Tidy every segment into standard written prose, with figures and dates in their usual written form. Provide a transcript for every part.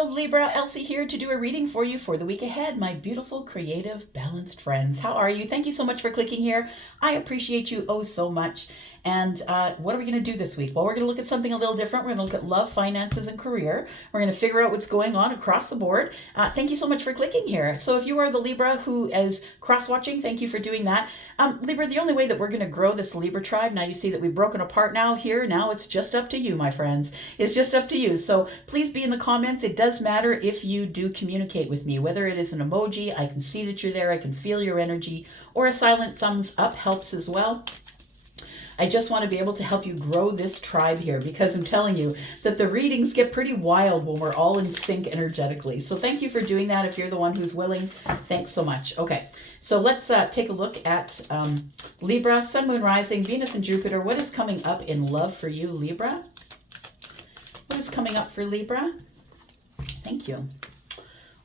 Hello, Libra. Elsie here to do a reading for you for the week ahead, my beautiful, creative, balanced friends. How are you? Thank you so much for clicking here. I appreciate you oh so much. And what are we going to do this week? Well, we're going to look at something a little different. We're going to look at love, finances, and career. We're going to figure out what's going on across the board. Thank you so much for clicking here. So if you are the Libra who is cross-watching, thank you for doing that. Libra, the only way that we're going to grow this Libra tribe, now you see that we've broken apart now here. Now it's just up to you, my friends. It's just up to you. So please be in the comments. It does matter if you do communicate with me, whether it is an emoji, I can see that you're there, I can feel your energy, or a silent thumbs up helps as well. I just want to be able to help you grow this tribe here because I'm telling you that the readings get pretty wild when we're all in sync energetically. So thank you for doing that. If you're the one who's willing, thanks so much. Okay, so let's take a look at Libra, Sun, Moon, Rising, Venus, and Jupiter. What is coming up in love for you, Libra? What is coming up for Libra? Thank you.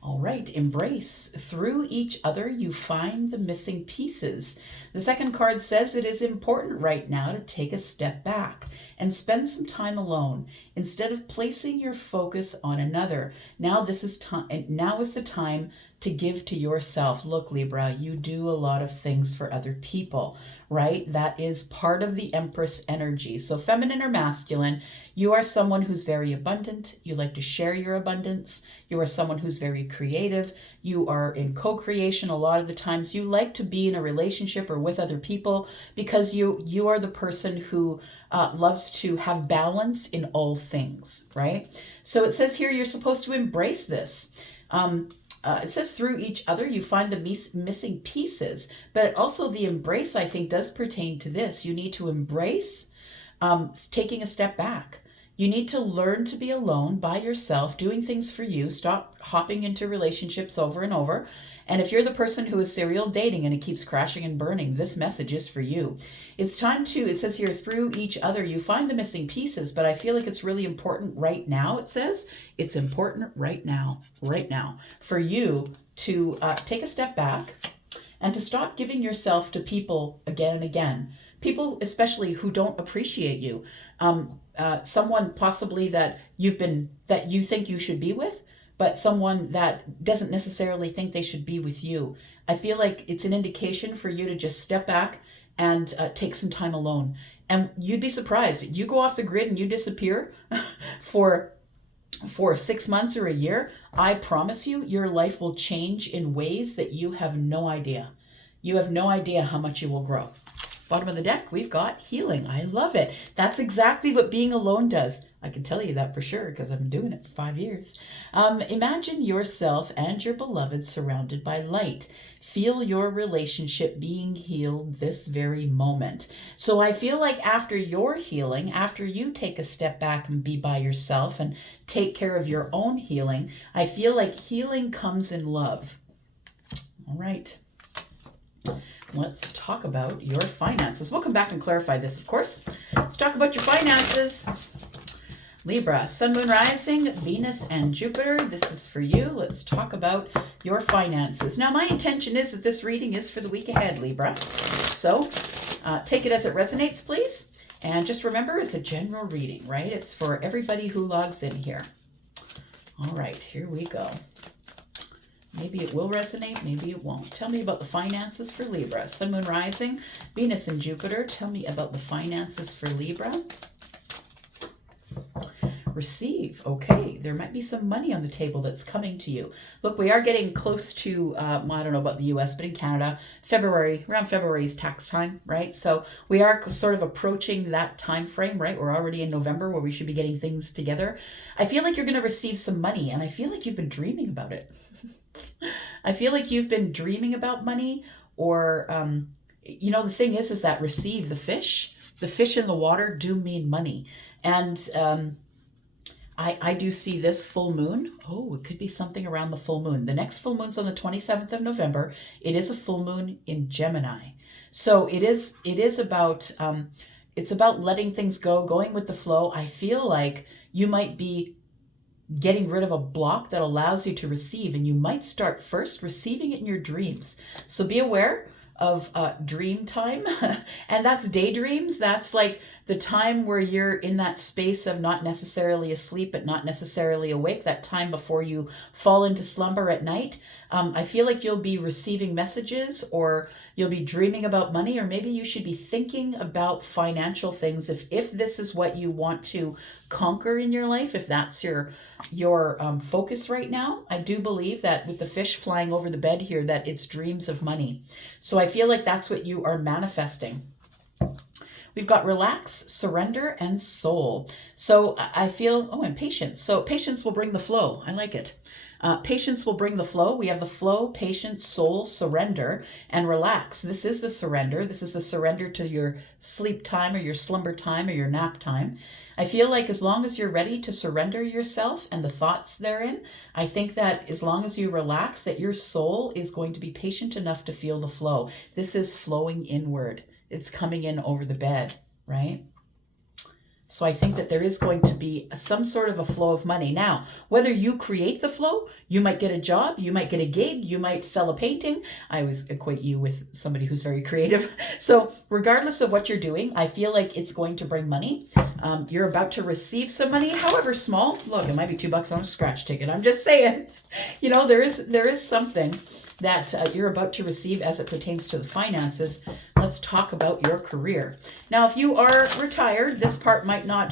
All right, embrace. Through each other, you find the missing pieces. The second card says it is important right now to take a step back and spend some time alone instead of placing your focus on another. Now is the time to give to yourself. Look, Libra, you do a lot of things for other people, right? That is part of the Empress energy. So feminine or masculine, you are someone who's very abundant. You like to share your abundance. You are someone who's very creative. You are in co-creation a lot of the times. You like to be in a relationship or with other people because you are the person who loves to have balance in all things, right? So it says here you're supposed to embrace this. It says through each other you find the missing pieces, but also the embrace, I think, does pertain to this. You need to embrace taking a step back. You need to learn to be alone by yourself, doing things for you. Stop hopping into relationships over and over. And if you're the person who is serial dating and it keeps crashing and burning, this message is for you. It's time to, it says here, through each other, you find the missing pieces, but I feel like it's really important right now, it says. It's important right now, for you to take a step back and to stop giving yourself to people again and again. People, especially who don't appreciate you. Someone possibly that you think you should be with, but someone that doesn't necessarily think they should be with you. I feel like it's an indication for you to just step back and take some time alone. And you'd be surprised. You go off the grid and you disappear for 6 months or a year. I promise you, your life will change in ways that you have no idea. You have no idea how much you will grow. Bottom of the deck, we've got healing. I love it. That's exactly what being alone does. I can tell you that for sure because I've been doing it for 5 years. Imagine yourself and your beloved surrounded by light. Feel your relationship being healed this very moment. So I feel like after your healing, after you take a step back and be by yourself and take care of your own healing, I feel like healing comes in love. All right. Let's talk about your finances. We'll come back and clarify this, of course. Let's talk about your finances. Libra, Sun, Moon, Rising, Venus, and Jupiter. This is for you. Let's talk about your finances. Now, my intention is that this reading is for the week ahead, Libra. So take it as it resonates, please. And just remember, it's a general reading, right? It's for everybody who logs in here. All right, here we go. Maybe it will resonate, maybe it won't. Tell me about the finances for Libra. Sun, Moon, Rising, Venus, and Jupiter. Tell me about the finances for Libra. Receive. Okay, there might be some money on the table that's coming to you. Look, we are getting close to, I don't know about the US, but in Canada, around February is tax time, right? So we are sort of approaching that time frame, right? We're already in November where we should be getting things together. I feel like you're going to receive some money, and I feel like you've been dreaming about it. I feel like you've been dreaming about money, or, the thing is that receive the fish in the water do mean money. And I do see this full moon. Oh, it could be something around the full moon. The next full moon's on the 27th of November. It is a full moon in Gemini. So it is about, it's about letting things go, going with the flow. I feel like you might be getting rid of a block that allows you to receive, and you might start first receiving it in your dreams. So be aware of dream time. And that's daydreams. That's like the time where you're in that space of not necessarily asleep, but not necessarily awake, that time before you fall into slumber at night. I feel like you'll be receiving messages, or you'll be dreaming about money, or maybe you should be thinking about financial things. If this is what you want to conquer in your life, if that's your focus right now, I do believe that with the fish flying over the bed here, that it's dreams of money. So I feel like that's what you are manifesting. We've got relax, surrender, and soul. So I feel, oh, and patience. So patience will bring the flow. I like it. Patience will bring the flow. We have the flow, patience, soul, surrender, and relax. This is the surrender. This is the surrender to your sleep time or your slumber time or your nap time. I feel like as long as you're ready to surrender yourself and the thoughts therein, I think that as long as you relax, that your soul is going to be patient enough to feel the flow. This is flowing inward. It's coming in over the bed, right? So I think that there is going to be some sort of a flow of money. Now, whether you create the flow, you might get a job, you might get a gig, you might sell a painting. I always equate you with somebody who's very creative. So regardless of what you're doing, I feel like it's going to bring money. You're about to receive some money, however small. Look, it might be $2 on a scratch ticket. I'm just saying, you know, there is something that you're about to receive as it pertains to the finances. Let's talk about your career. Now, if you are retired, this part might not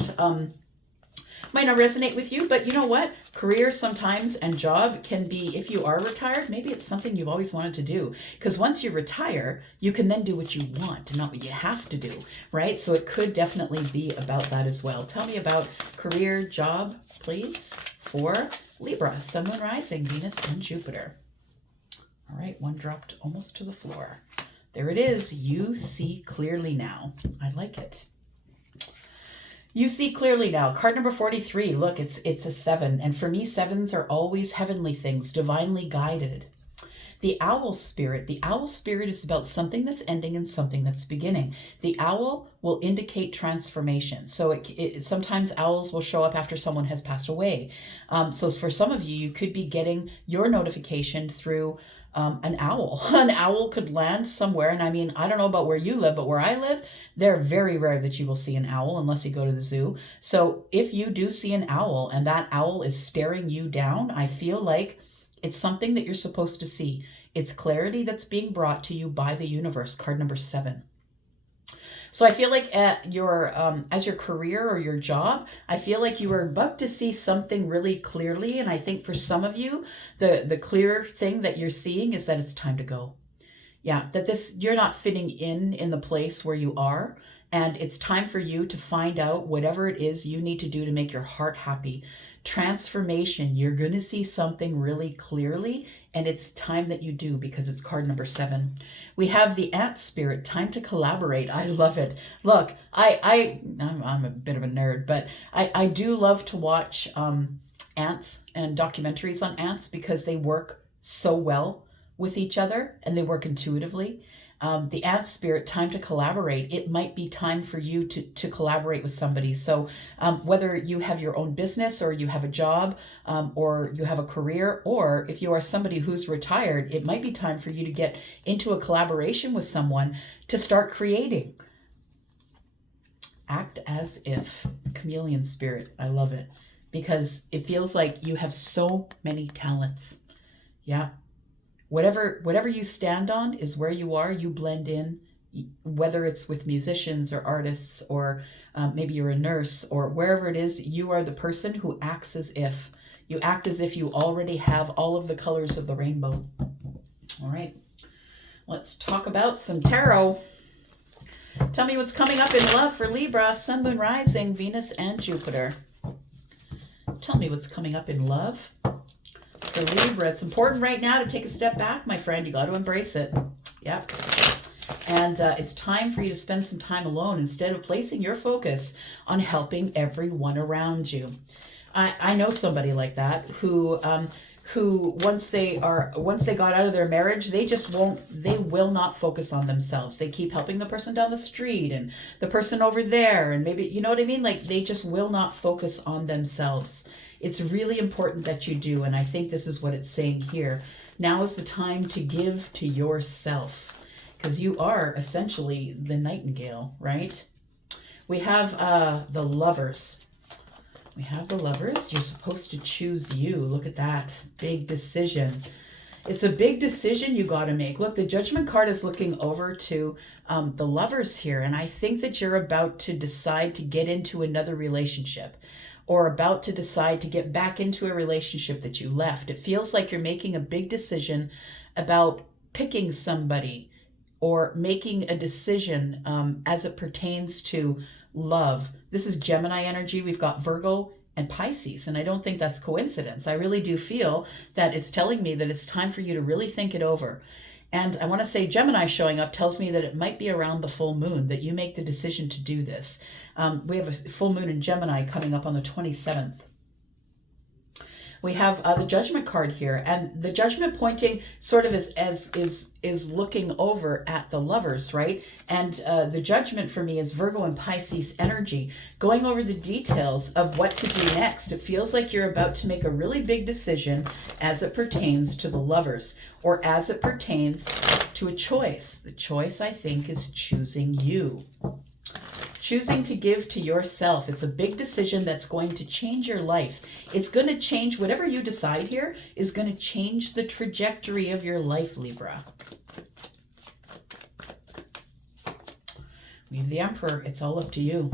resonate with you, but you know what? Career sometimes and job can be, if you are retired, maybe it's something you've always wanted to do. Because once you retire, you can then do what you want and not what you have to do, right? So it could definitely be about that as well. Tell me about career, job, please, for Libra, Sun, Moon, Rising, Venus, and Jupiter. All right, one dropped almost to the floor. There it is. You see clearly now. I like it. You see clearly now. Card number 43. Look, it's a 7. And for me, 7s are always heavenly things, divinely guided. The owl spirit is about something that's ending and something that's beginning. The owl will indicate transformation. So sometimes owls will show up after someone has passed away. So for some of you, you could be getting your notification through an owl. An owl could land somewhere. And I mean, I don't know about where you live, but where I live, they're very rare that you will see an owl unless you go to the zoo. So if you do see an owl and that owl is staring you down, I feel like it's something that you're supposed to see. It's clarity that's being brought to you by the universe. Card number 7. So I feel like at your as your career or your job, I feel like you are about to see something really clearly. And I think for some of you, the clear thing that you're seeing is that it's time to go. Yeah, that you're not fitting in the place where you are. And it's time for you to find out whatever it is you need to do to make your heart happy. Transformation, you're going to see something really clearly, and it's time that you do, because it's card number 7. We have the ant spirit, time to collaborate. I love it. Look, I'm a bit of a nerd, but I do love to watch ants and documentaries on ants because they work so well with each other and they work intuitively. The ant spirit, time to collaborate. It might be time for you to collaborate with somebody. So whether you have your own business or you have a job or you have a career, or if you are somebody who's retired, it might be time for you to get into a collaboration with someone to start creating. Act as if. Chameleon spirit. I love it because it feels like you have so many talents. Yeah. Whatever you stand on is where you are. You blend in, whether it's with musicians or artists, or maybe you're a nurse, or wherever it is, you are the person who acts as if. You act as if you already have all of the colors of the rainbow. All right, let's talk about some tarot. Tell me what's coming up in love for Libra, Sun, Moon, Rising, Venus, and Jupiter. Tell me what's coming up in love for Libra. It's important right now to take a step back, my friend. You got to embrace it. Yep. And it's time for you to spend some time alone instead of placing your focus on helping everyone around you. I know somebody like that who once they got out of their marriage, they will not focus on themselves. They keep helping the person down the street and the person over there, and maybe, you know what I mean? Like, they just will not focus on themselves. It's really important that you do, and I think this is what it's saying here. Now is the time to give to yourself, because you are essentially the nightingale, right? We have the Lovers. We have the Lovers. You're supposed to choose you. Look at that. Big decision. It's a big decision you got to make. Look, the Judgment card is looking over to the Lovers here. And I think that you're about to decide to get into another relationship, or about to decide to get back into a relationship that you left. It feels like you're making a big decision about picking somebody, or making a decision as it pertains to love. This is Gemini energy. We've got Virgo and Pisces, and I don't think that's coincidence. I really do feel that it's telling me that it's time for you to really think it over. And I want to say Gemini showing up tells me that it might be around the full moon that you make the decision to do this. We have a full moon in Gemini coming up on the 27th. We have the Judgment card here, and the Judgment pointing sort of is looking over at the Lovers, right? And the Judgment for me is Virgo and Pisces energy, going over the details of what to do next. It feels like you're about to make a really big decision as it pertains to the Lovers, or as it pertains to a choice. The choice, I think, is choosing you. Choosing to give to yourself. It's a big decision that's going to change your life. It's going to change, whatever you decide here is going to change the trajectory of your life, Libra. We have the Emperor. It's all up to you.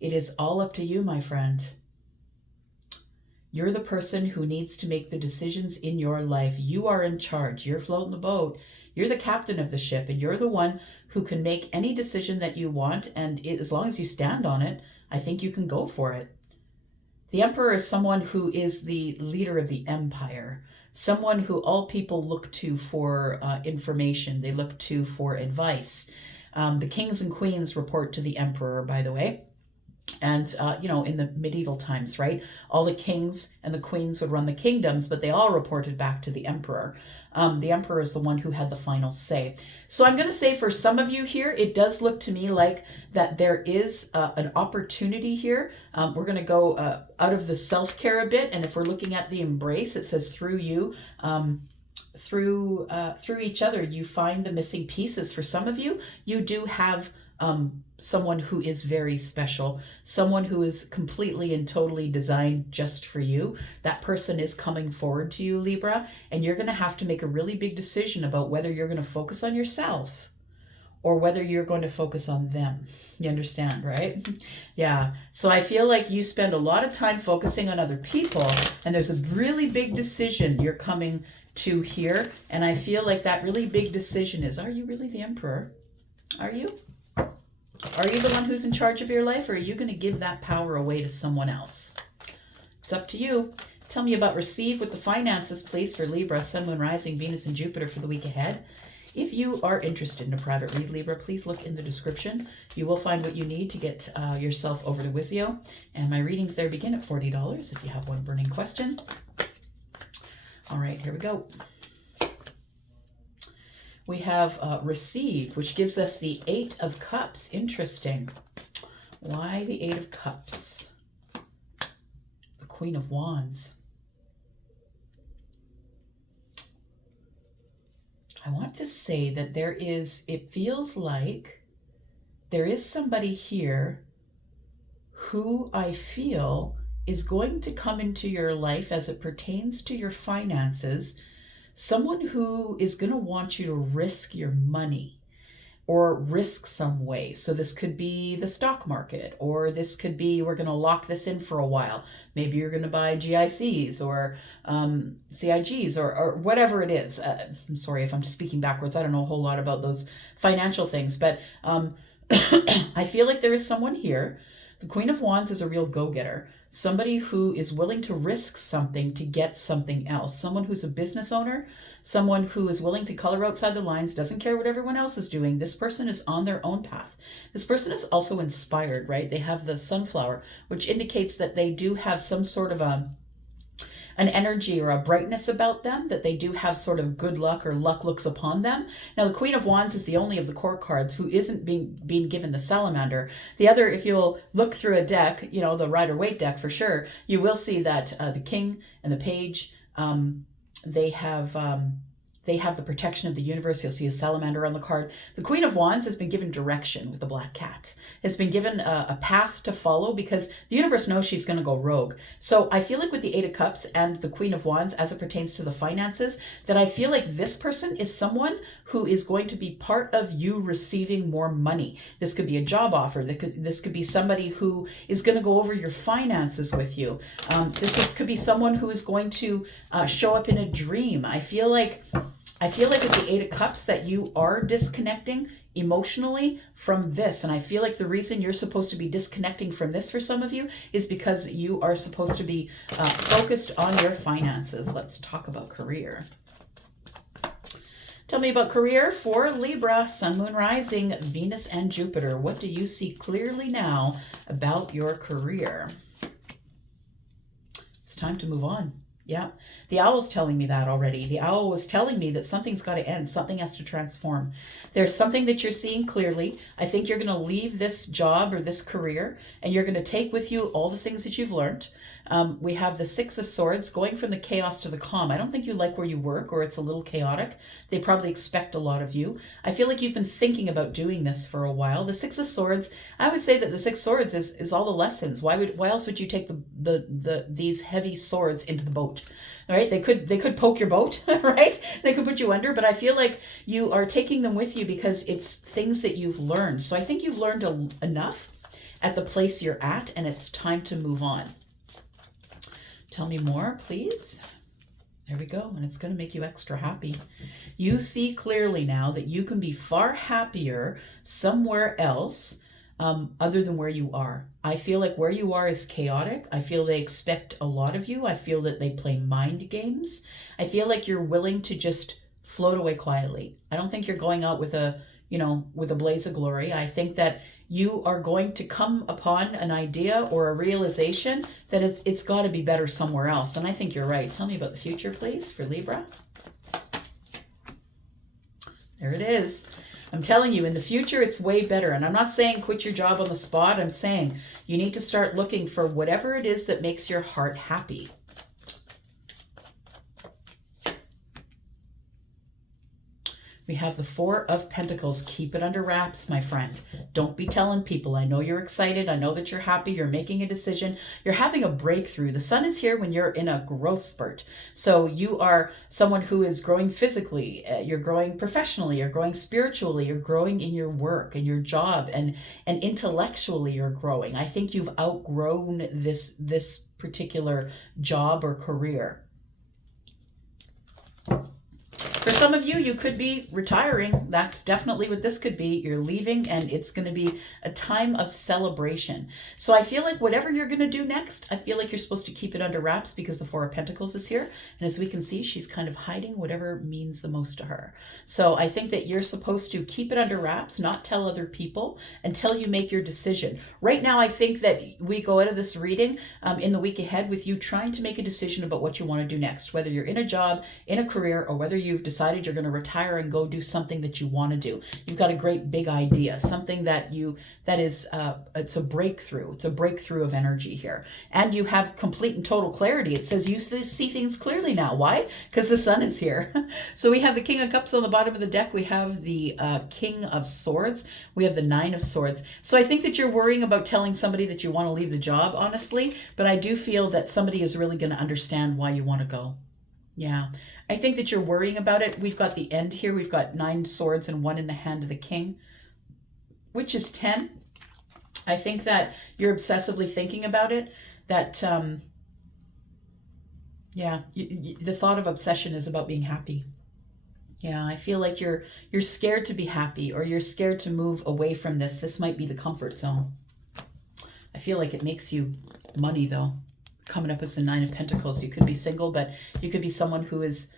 It is all up to you, my friend. You're the person who needs to make the decisions in your life. You are in charge. You're floating the boat. You're the captain of the ship, and you're the one who can make any decision that you want. And as long as you stand on it, I think you can go for it. The Emperor is someone who is the leader of the empire, someone who all people look to for information. They look to for advice. The kings and queens report to the Emperor, by the way. And, in the medieval times, right? All the kings and the queens would run the kingdoms, but they all reported back to the Emperor. The Emperor is the one who had the final say. So I'm going to say for some of you here, it does look to me like that there is an opportunity here. We're going to go out of the self-care a bit. And if we're looking at the embrace, it says through you, through each other, you find the missing pieces. For some of you, you do have someone who is very special, someone who is completely and totally designed just for you. That person is coming forward to you, Libra, and you're going to have to make a really big decision about whether you're going to focus on yourself or whether you're going to focus on them. You understand, right? Yeah. So I feel like you spend a lot of time focusing on other people, and there's a really big decision you're coming to here. And I feel like that really big decision is, are you really the Emperor? Are you? Are you the one who's in charge of your life, or are you going to give that power away to someone else? It's up to you. Tell me about receive with the finances, please, for Libra, Sun, Moon, Rising, Venus, and Jupiter for the week ahead. If you are interested in a private read, Libra, please look in the description. You will find what you need to get yourself over to Wizio. And my readings there begin at $40 if you have one burning question. All right, here we go. We have receive, which gives us the 8 of Cups. Interesting. Why the 8 of Cups? The Queen of Wands. I want to say that it feels like there is somebody here who I feel is going to come into your life as it pertains to your finances. Someone who is going to want you to risk your money or risk some way. So this could be the stock market, or this could be, we're going to lock this in for a while. Maybe you're going to buy GICs or CIGs or whatever it is. I'm sorry if I'm speaking backwards. I don't know a whole lot about those financial things, but I feel like there is someone here. The Queen of Wands is a real go-getter. Somebody who is willing to risk something to get something else. Someone who's a business owner, someone who is willing to color outside the lines, doesn't care what everyone else is doing. This person is on their own path. This person is also inspired, right? They have the sunflower, which indicates that they do have some sort of an energy or a brightness about them, that they do have sort of good luck, or luck looks upon them. Now, the Queen of Wands is the only of the court cards who isn't being given the salamander. The other, if you'll look through a deck, the Rider-Waite deck for sure, you will see that the King and the Page, they have they have the protection of the universe. You'll see a salamander on the card. The Queen of Wands has been given direction with the black cat, has been given a path to follow because the universe knows she's going to go rogue. So I feel like with the Eight of Cups and the Queen of Wands, as it pertains to the finances, that I feel like this person is someone who is going to be part of you receiving more money. This could be a job offer. This could be somebody who is going to go over your finances with you. Could be someone who is going to show up in a dream. I feel like with the Eight of Cups that you are disconnecting emotionally from this. And I feel like the reason you're supposed to be disconnecting from this for some of you is because you are supposed to be focused on your finances. Let's talk about career. Tell me about career for Libra, Sun, Moon, Rising, Venus, and Jupiter. What do you see clearly now about your career? It's time to move on. Yeah, the owl's telling me that already. The owl was telling me that something's got to end. Something has to transform. There's something that you're seeing clearly. I think you're going to leave this job or this career, and you're going to take with you all the things that you've learned. We have the Six of Swords going from the chaos to the calm. I don't think you like where you work, or it's a little chaotic. They probably expect a lot of you. I feel like you've been thinking about doing this for a while. The Six of Swords, I would say that the Six of Swords is all the lessons. Why else would you take these heavy swords into the boat? Right? They could poke your boat, right? They could put you under, but I feel like you are taking them with you because it's things that you've learned. So I think you've learned enough at the place you're at, and it's time to move on. Tell me more, please. There we go. And it's going to make you extra happy. You see clearly now that you can be far happier somewhere else other than where you are. I feel like where you are is chaotic. I feel they expect a lot of you. I feel that they play mind games. I feel like you're willing to just float away quietly. I don't think you're going out with a blaze of glory. I think that you are going to come upon an idea or a realization that it's got to be better somewhere else. And I think you're right. Tell me about the future, please, for Libra. There it is. I'm telling you, in the future, it's way better. And I'm not saying quit your job on the spot. I'm saying you need to start looking for whatever it is that makes your heart happy. We have the Four of Pentacles. Keep it under wraps, my friend. Don't be telling people. I know you're excited. I know that you're happy. You're making a decision. You're having a breakthrough. The sun is here when you're in a growth spurt. So you are someone who is growing physically. You're growing professionally. You're growing spiritually. You're growing in your work and your job. And intellectually you're growing. I think you've outgrown this particular job or career. For some of you, you could be retiring. That's definitely what this could be. You're leaving, and it's going to be a time of celebration. So I feel like whatever you're going to do next, I feel like you're supposed to keep it under wraps because the Four of Pentacles is here. And as we can see, she's kind of hiding whatever means the most to her. So I think that you're supposed to keep it under wraps, not tell other people until you make your decision. Right now, I think that we go out of this reading in the week ahead with you trying to make a decision about what you want to do next, whether you're in a job, in a career, or whether you've decided you're going to retire and go do something that you want to do. You've got a great big idea, something that is it's a breakthrough. It's a breakthrough of energy here. And you have complete and total clarity. It says you see things clearly now. Why? Because the sun is here. So we have the King of Cups on the bottom of the deck. We have the King of Swords. We have the Nine of Swords. So I think that you're worrying about telling somebody that you want to leave the job, honestly, but I do feel that somebody is really going to understand why you want to go. Yeah, I think that you're worrying about it. We've got the end here. We've got 9 swords and 1 in the hand of the king, which is 10. I think that you're obsessively thinking about it. That, the thought of obsession is about being happy. Yeah, I feel like you're scared to be happy, or you're scared to move away from this. This might be the comfort zone. I feel like it makes you money, though. Coming up as the Nine of Pentacles. You could be single, but you could be someone who is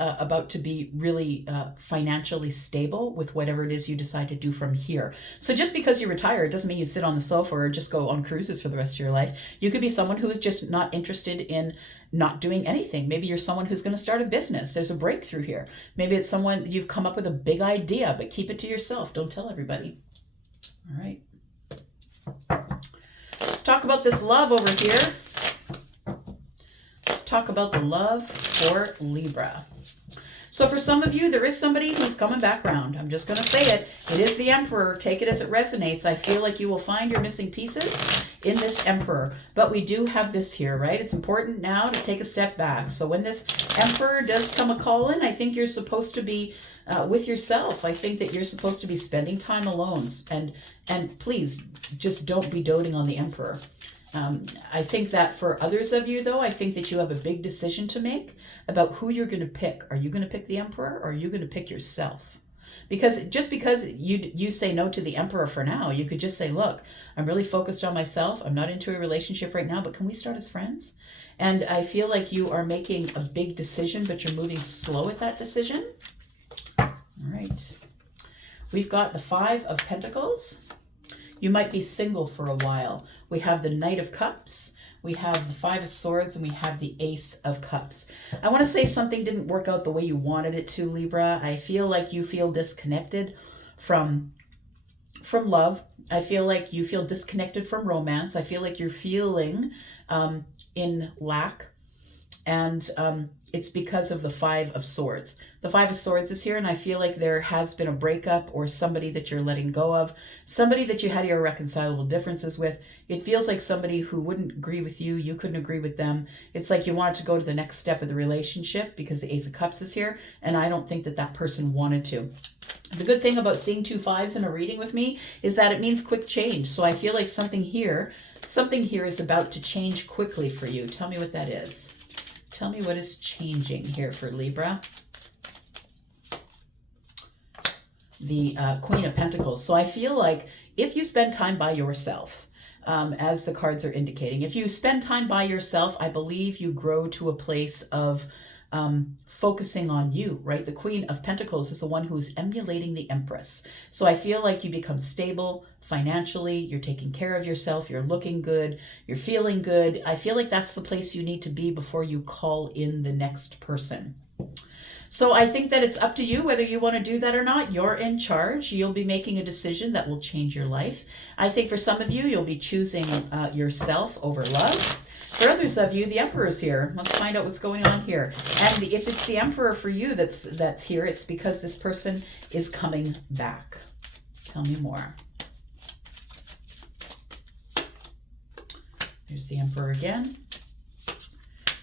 about to be really financially stable with whatever it is you decide to do from here. So just because you retire, it doesn't mean you sit on the sofa or just go on cruises for the rest of your life. You could be someone who is just not interested in not doing anything. Maybe you're someone who's going to start a business. There's a breakthrough here. Maybe it's someone you've come up with a big idea, but keep it to yourself. Don't tell everybody. All right. Let's talk about this love over here. talk about the love for Libra. So for some of you, there is somebody who's coming back around. I'm just going to say it. It is the Emperor. Take it as it resonates. I feel like you will find your missing pieces in this Emperor. But we do have this here, right? It's important now to take a step back. So when this Emperor does come a-calling, I think you're supposed to be with yourself. I think that you're supposed to be spending time alone. And please, just don't be doting on the Emperor. I think that for others of you, though, I think that you have a big decision to make about who you're going to pick. Are you going to pick the Emperor, or are you going to pick yourself? Because just because you say no to the Emperor for now, you could just say, look, I'm really focused on myself. I'm not into a relationship right now, but can we start as friends? And I feel like you are making a big decision, but you're moving slow at that decision. All right. We've got the Five of Pentacles. You might be single for a while. We have the Knight of Cups. We have the Five of Swords, and we have the Ace of Cups. I want to say something didn't work out the way you wanted it to, Libra. I feel like you feel disconnected from love. I feel like you feel disconnected from romance. I feel like you're feeling in lack. And it's because of the Five of Swords. The Five of Swords is here, and I feel like there has been a breakup or somebody that you're letting go of, somebody that you had irreconcilable differences with. It feels like somebody who wouldn't agree with you, you couldn't agree with them. It's like you wanted to go to the next step of the relationship because the Ace of Cups is here, and I don't think that that person wanted to. The good thing about seeing two fives in a reading with me is that it means quick change. So I feel like something here is about to change quickly for you. Tell me what that is. Tell me what is changing here for Libra. The Queen of Pentacles. So I feel like if you spend time by yourself, as the cards are indicating, if you spend time by yourself, I believe you grow to a place of focusing on you, right? The Queen of Pentacles is the one who's emulating the Empress. So I feel like you become stable financially, you're taking care of yourself, you're looking good, you're feeling good. I feel like that's the place you need to be before you call in the next person. So I think that it's up to you whether you want to do that or not. You're in charge. You'll be making a decision that will change your life. I think for some of you, you'll be choosing yourself over love. For others of you, the Emperor is here. Let's find out what's going on here. And if it's the Emperor for you that's here, it's because this person is coming back. Tell me more. There's the Emperor again.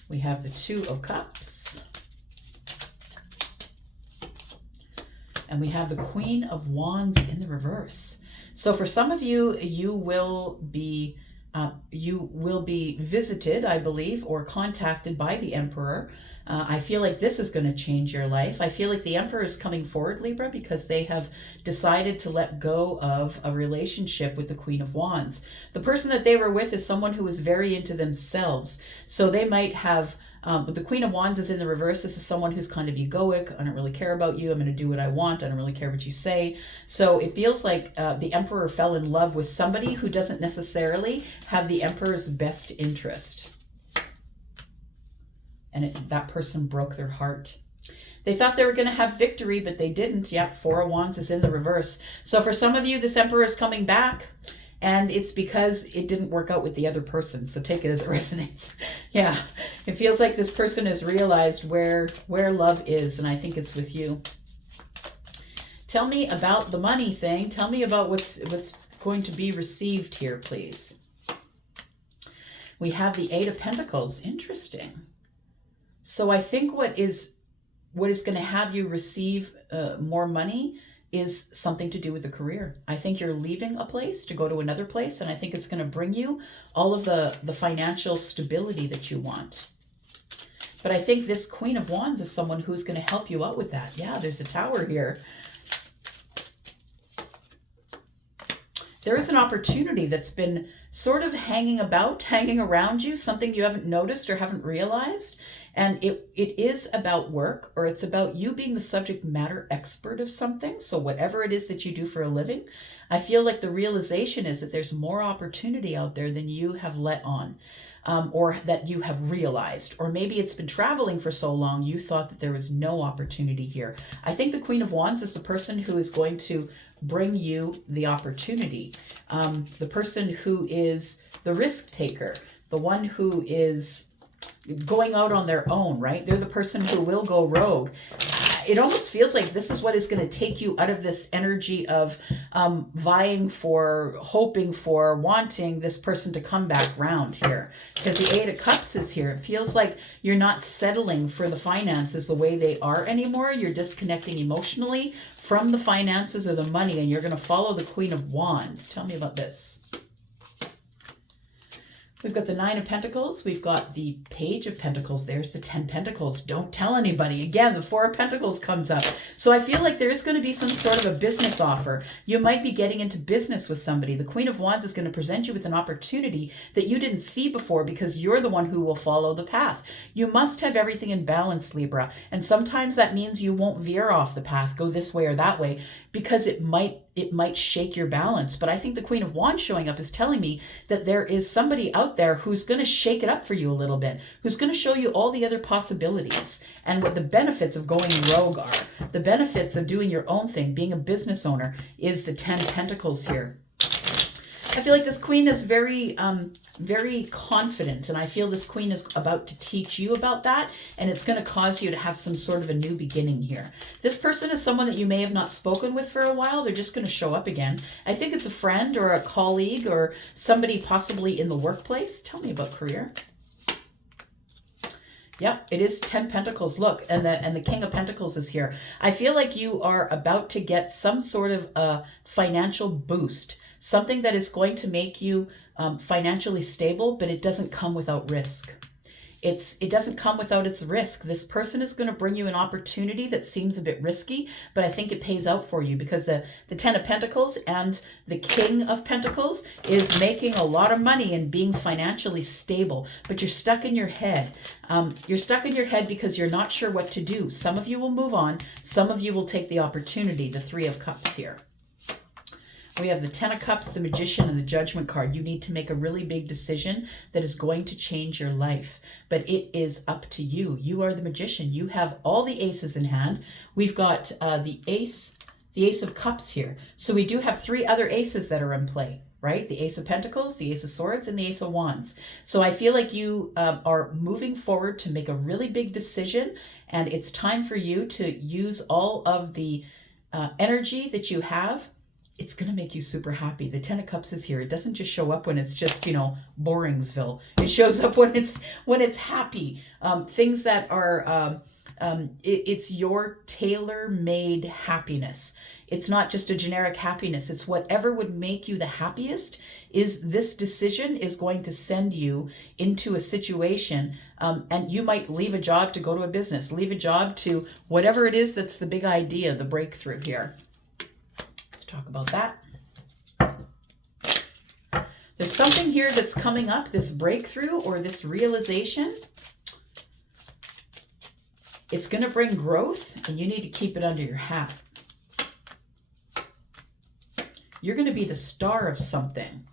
We have the Two of Cups. And we have the Queen of Wands in the reverse. So for some of you, you will be visited, I believe, or contacted by the Emperor. I feel like this is going to change your life. I feel like the Emperor is coming forward, Libra, because they have decided to let go of a relationship with the Queen of Wands. The person that they were with is someone who is very into themselves. So they might have, the Queen of Wands is in the reverse. This is someone who's kind of egoic. I don't really care about you. I'm going to do what I want. I don't really care what you say. So it feels like the Emperor fell in love with somebody who doesn't necessarily have the Emperor's best interest. And that person broke their heart. They thought they were going to have victory, but they didn't. Yep, Four of Wands is in the reverse. So for some of you, this Emperor is coming back. And it's because it didn't work out with the other person. So take it as it resonates. Yeah, it feels like this person has realized where love is. And I think it's with you. Tell me about the money thing. Tell me about what's going to be received here, please. We have the Eight of Pentacles. Interesting. So I think what is going to have you receive more money is something to do with the career. I think you're leaving a place to go to another place, and I think it's going to bring you all of the financial stability that you want. But I think this Queen of Wands is someone who's going to help you out with that. Yeah, there's a Tower here. There is an opportunity that's been sort of hanging around you, something you haven't noticed or haven't realized. And it is about work, or it's about you being the subject matter expert of something. So whatever it is that you do for a living, I feel like the realization is that there's more opportunity out there than you have let on, or that you have realized. Or maybe it's been traveling for so long, you thought that there was no opportunity here. I think the Queen of Wands is the person who is going to bring you the opportunity. The person who is the risk taker, the one who is going out on their own, right? They're the person who will go rogue. It almost feels like this is what is going to take you out of this energy of vying for, hoping for, wanting this person to come back round here. Because the Eight of Cups is here. It feels like you're not settling for the finances the way they are anymore. You're disconnecting emotionally from the finances or the money, and you're going to follow the Queen of Wands. Tell me about this. We've got the Nine of Pentacles. We've got the Page of Pentacles. There's the 10 Pentacles. Don't tell anybody. Again, the Four of Pentacles comes up. So I feel like there is going to be some sort of a business offer. You might be getting into business with somebody. The Queen of Wands is going to present you with an opportunity that you didn't see before because you're the one who will follow the path. You must have everything in balance, Libra. And sometimes that means you won't veer off the path, go this way or that way, because it might shake your balance. But I think the Queen of Wands showing up is telling me that there is somebody out there who's going to shake it up for you a little bit, who's going to show you all the other possibilities and what the benefits of going rogue are. The benefits of doing your own thing, being a business owner, is the 10 Pentacles here. I feel like this queen is very, very confident, and I feel this queen is about to teach you about that, and it's going to cause you to have some sort of a new beginning here. This person is someone that you may have not spoken with for a while. They're just going to show up again. I think it's a friend or a colleague or somebody possibly in the workplace. Tell me about career. Yep, it is 10 Pentacles. Look, and the King of Pentacles is here. I feel like you are about to get some sort of a financial boost. Something that is going to make you financially stable, but it doesn't come without risk. It doesn't come without its risk. This person is going to bring you an opportunity that seems a bit risky, but I think it pays out for you because the 10 of Pentacles and the King of Pentacles is making a lot of money and being financially stable, but you're stuck in your head. You're stuck in your head because you're not sure what to do. Some of you will move on. Some of you will take the opportunity, the Three of Cups here. We have the 10 of Cups, the Magician, and the Judgment card. You need to make a really big decision that is going to change your life. But it is up to you. You are the Magician. You have all the aces in hand. We've got the Ace of Cups here. So we do have three other aces that are in play, right? The Ace of Pentacles, the Ace of Swords, and the Ace of Wands. So I feel like you are moving forward to make a really big decision, and it's time for you to use all of the energy that you have. It's going to make you super happy. The 10 of Cups is here. It doesn't just show up when it's just, Boringsville. It shows up when it's happy. Things that are, it's your tailor-made happiness. It's not just a generic happiness. It's whatever would make you the happiest. Is this decision is going to send you into a situation, and you might leave a job to go to a business, leave a job to whatever it is that's the big idea, the breakthrough here. Talk about that. There's something here that's coming up, this breakthrough or this realization. It's going to bring growth, and you need to keep it under your hat. You're going to be the star of something.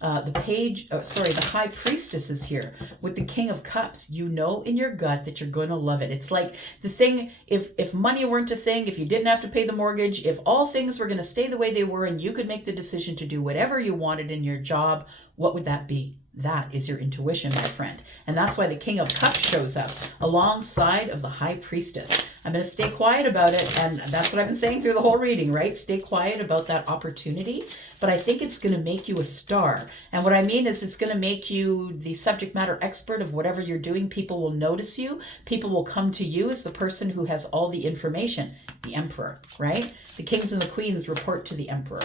The High Priestess is here with the King of Cups. You know in your gut that you're going to love it. It's like the thing, if money weren't a thing, if you didn't have to pay the mortgage, if all things were going to stay the way they were and you could make the decision to do whatever you wanted in your job, what would that be? That is your intuition, my friend. And that's why the King of Cups shows up alongside of the High Priestess. I'm going to stay quiet about it, and that's what I've been saying through the whole reading, right? Stay quiet about that opportunity, but I think it's going to make you a star. And what I mean is it's going to make you the subject matter expert of whatever you're doing. People will notice you. People will come to you as the person who has all the information, the Emperor, right? The kings and the queens report to the Emperor.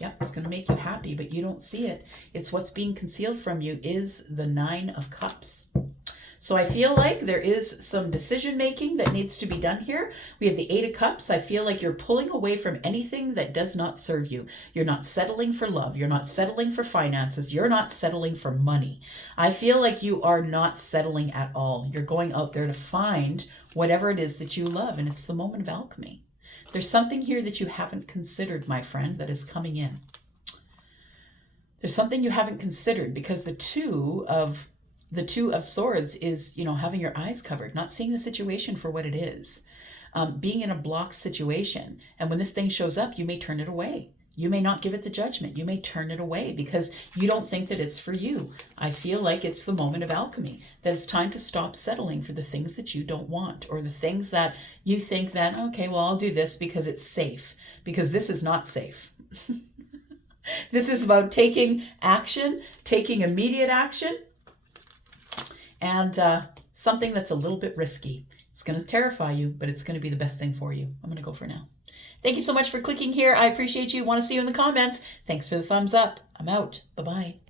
Yep, it's going to make you happy, but you don't see it. It's what's being concealed from you is the Nine of Cups. So I feel like there is some decision making that needs to be done here. We have the Eight of Cups. I feel like you're pulling away from anything that does not serve you. You're not settling for love. You're not settling for finances. You're not settling for money. I feel like you are not settling at all. You're going out there to find whatever it is that you love, and it's the moment of alchemy. There's something here that you haven't considered, my friend, that is coming in. There's something you haven't considered because the Two of Swords is, having your eyes covered, not seeing the situation for what it is, being in a blocked situation. And when this thing shows up, you may turn it away. You may not give it the judgment. You may turn it away because you don't think that it's for you. I feel like it's the moment of alchemy, that it's time to stop settling for the things that you don't want, or the things that you think that, okay, well, I'll do this because it's safe, because this is not safe. This is about taking action, taking immediate action, and something that's a little bit risky. It's going to terrify you, but it's going to be the best thing for you. I'm going to go for now. Thank you so much for clicking here. I appreciate you. Want to see you in the comments. Thanks for the thumbs up. I'm out. Bye-bye.